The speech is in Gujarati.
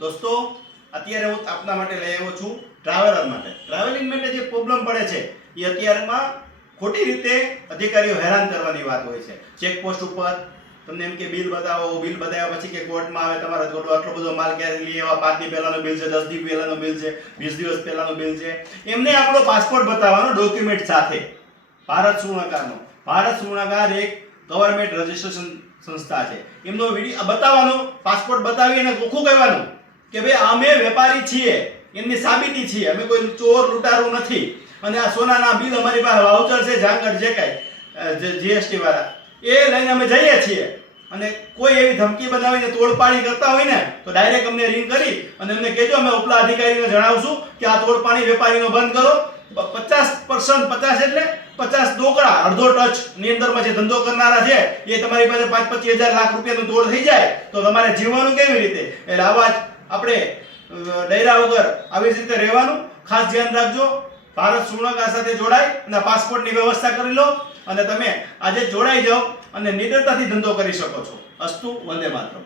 દોસ્તો, અત્યારે હું આપના માટે લઈ આવ્યો છું ટ્રાવેલર માટે. ટ્રાવેલિંગ માટે જે પ્રોબ્લેમ પડે છે એ અત્યારમાં ખોટી રીતે અધિકારીઓ હેરાન કરવાની વાત હોય છે. ચેકપોસ્ટ ઉપર તમને એમ કે બિલ બતાવો, બિલ બતાવ્યા પછી કે કોર્ટમાં આવે તમારા જોડે આટલો બધો માલ ક્યારે લઈ આવ્યા, 5 દી પહેલાનો બિલ છે, 10 દી પહેલાનો બિલ છે, 20 દિવસ પહેલાનો બિલ છે. એમને આપણો પાસપોર્ટ બતાવવાનો ડોક્યુમેન્ટ સાથે. ભારત સુર્ણકારનો. ભારત સુર્ણકાર એક ગવર્મેન્ટ રજિસ્ટ્રેશન સંસ્થા છે. એમનો વિડીયો બતાવવાનો, પાસપોર્ટ બતાવી અને ચોખ્ખું કહેવાનું કે ભાઈ અમે વેપારી છીએ, એમની સાબિતી છીએ, અમે કોઈ ચોર લૂંટારું નથી. અને આ સોનાના બિલ અમારી પાસે વાઉચર છે, જાંગર જે કાંઈ જીએસટી વાળા એ લઈને અમે જઈએ છીએ. અને કોઈ એવી ધમકી બનાવીને તોડપાડી કરતા હોય ને તો ડાયરેક્ટ અમને રિંગ કરી અને અમને કહેજો, અમે ઉપલા અધિકારીને જણાવશું કે આ તોડપાડી વેપારીનો બંધ કરો. 50% 50 એટલે 50 ડોકડા, અડધો ટચ ની અંદરમાં જે ધંધો કરનારા છે એ તમારી પાસે 5-25 હજાર લાખ રૂપિયાનું તોડ થઈ જાય તો તમારે જીવવાનું કેવી રીતે? એટલે આવા જ આપણે ડૈરા વગર આવી જ રીતે રહેવાનું. ખાસ ધ્યાન રાખજો. ભારત સુર્ણકાર સાથે જોડાય અને પાસપોર્ટની વ્યવસ્થા કરી લો અને તમે આજે જોડાઈ જાઓ અને નિડરતાથી ધંધો કરી શકો છો. અસ્તુ, વંદે માતરમ.